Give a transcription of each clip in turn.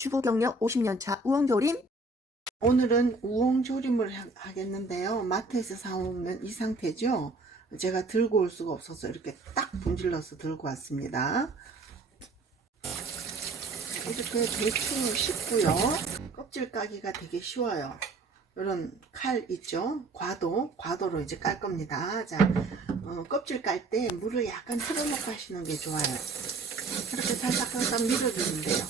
주부 경력 50년차 우엉조림. 오늘은 우엉조림을 하- 하겠는데요. 마트에서 사오면 이 상태죠? 제가 들고 올 수가 없어서 이렇게 딱 분질러서 들고 왔습니다. 이렇게 대충 씻고요. 껍질 까기가 되게 쉬워요. 이런 칼 있죠? 과도 과도로 이제 깔 겁니다. 자 어, 껍질 깔 때 물을 약간 틀어놓고 하시는 게 좋아요. 이렇게 살짝 살짝 밀어주면 돼요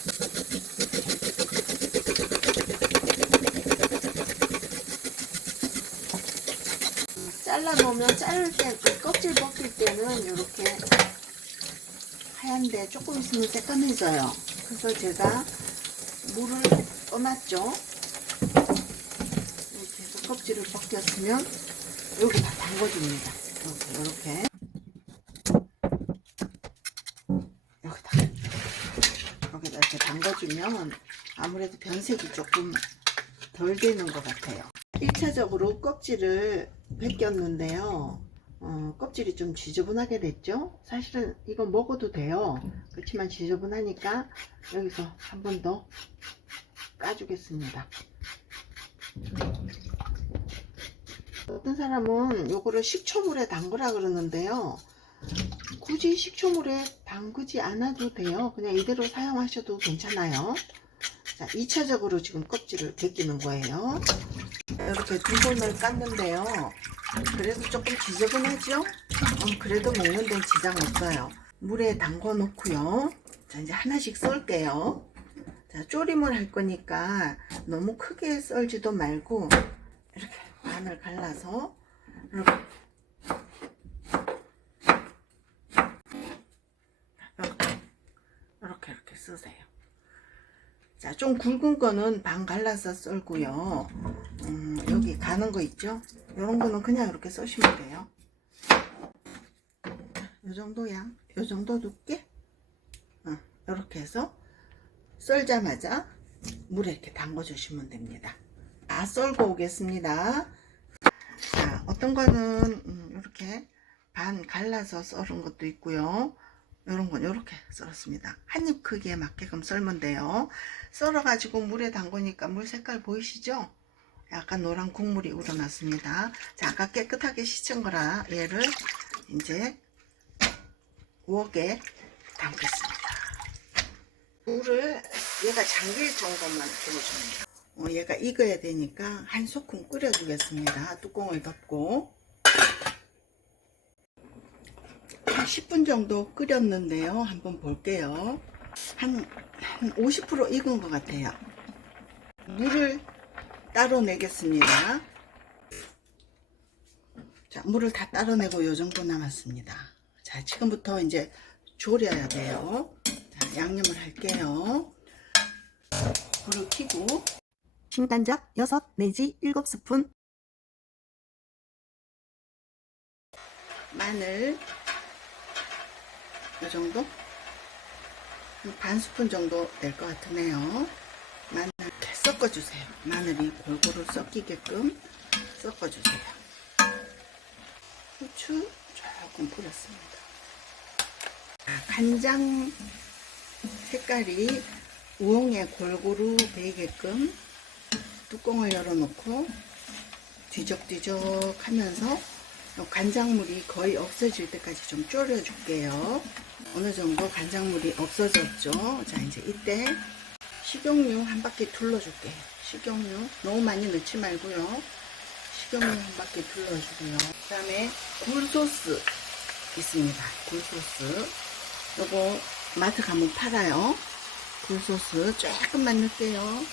잘라 놓으면 자를 때 껍질 벗길 때는 이렇게 하얀데 조금 있으면 새까매져요. 그래서 제가 물을 떠났죠. 이렇게 해서 껍질을 벗겼으면 여기 다 담궈줍니다. 이렇게 이렇게. 여기다. 여기다 이렇게 담궈주면 아무래도 변색이 조금 덜 되는 것 같아요 1차적으로 껍질을 벗겼는데요. 어, 껍질이 좀 지저분하게 됐죠? 사실은 이거 먹어도 돼요. 그렇지만 지저분하니까 여기서 한 번 더 까주겠습니다. 어떤 사람은 요거를 식초물에 담그라 그러는데요. 굳이 식초물에 담그지 않아도 돼요. 그냥 이대로 사용하셔도 괜찮아요 자 2차적으로 지금 껍질을 벗기는 거예요. 이렇게 두 번을 깠는데요. 그래도 조금 지저분하죠? 어, 그래도 먹는 데 지장 없어요. 물에 담궈 놓고요. 자 이제 하나씩 썰게요. 자 조림을 할 거니까 너무 크게 썰지도 말고 이렇게 반을 갈라서 이렇게 이렇게 이렇게 쓰세요 자 좀 굵은 거는 반 갈라서 썰고요. 음, 여기 가는 거 있죠? 이런 거는 그냥 이렇게 써시면 돼요. 요 정도 양, 요 정도 두께? 어, 이렇게 해서 썰자마자 물에 이렇게 담궈 주시면 됩니다. 다 썰고 오겠습니다. 자 어떤 거는 음, 이렇게 반 갈라서 썰은 것도 있고요 이런 건 이렇게 썰었습니다. 한 입 크기에 맞게끔 썰면 돼요. 썰어 가지고 물에 담그니까 물 색깔 보이시죠? 약간 노란 국물이 우러났습니다. 자 아까 깨끗하게 씻은 거라 얘를 이제 웍에 담겠습니다. 물을 얘가 잠길 정도만 부어줍니다. 어, 얘가 익어야 되니까 한 소끔 끓여 주겠습니다. 뚜껑을 덮고 한 10분 정도 끓였는데요. 한번 볼게요. 한, 한 50% 익은 것 같아요. 물을 따로 내겠습니다. 자 물을 다 따로 내고 요 정도 남았습니다. 자 지금부터 이제 졸여야 돼요. 자 양념을 할게요. 불을 켜고 신간장 6 내지 7스푼 마늘 이 정도? 한반 스푼 정도 될 것 같으네요. 마늘 이렇게 섞어주세요. 마늘이 골고루 섞이게끔 섞어주세요. 후추 조금 뿌렸습니다. 아, 간장 색깔이 우엉에 골고루 배이게끔 뚜껑을 열어놓고 뒤적뒤적 하면서 간장물이 거의 없어질 때까지 좀 졸여 줄게요. 어느 정도 간장물이 없어졌죠? 자 이제 이때 식용유 한 바퀴 둘러줄게요 식용유 너무 많이 넣지 말고요. 식용유 한 바퀴 둘러주고요. 그 다음에 굴소스 있습니다. 굴소스. 요거 마트 가면 팔아요. 굴소스 조금만 넣을게요.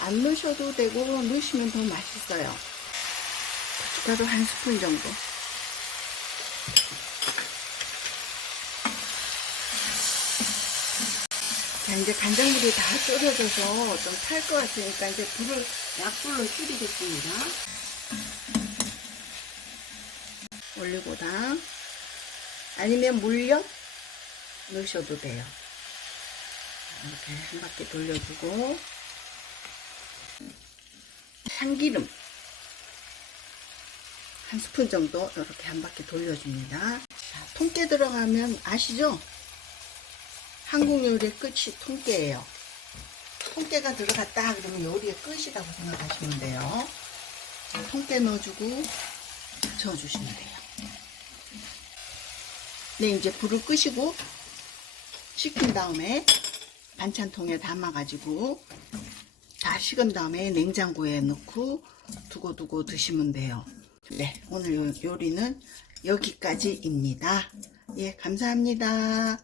안 넣으셔도 되고 넣으시면 더 맛있어요 고춧가루 한 스푼 정도. 자 이제 간장물이 다 졸여져서 좀 탈 것 같으니까 이제 불을 약불로 줄이겠습니다. 올리고당. 아니면 물엿 넣으셔도 돼요. 이렇게 한 바퀴 돌려주고. 참기름 한 스푼 정도 이렇게 한 바퀴 돌려줍니다. 자, 통깨 들어가면 아시죠? 한국 요리의 끝이 통깨예요. 통깨가 들어갔다 그러면 요리의 끝이라고 생각하시면 돼요. 통깨 넣어주고 저어주시면 돼요. 네, 이제 불을 끄시고 식힌 다음에 반찬통에 담아가지고 다 식은 다음에 냉장고에 넣고 두고두고 드시면 돼요. 네, 오늘 요- 요리는 여기까지입니다. 예, 감사합니다.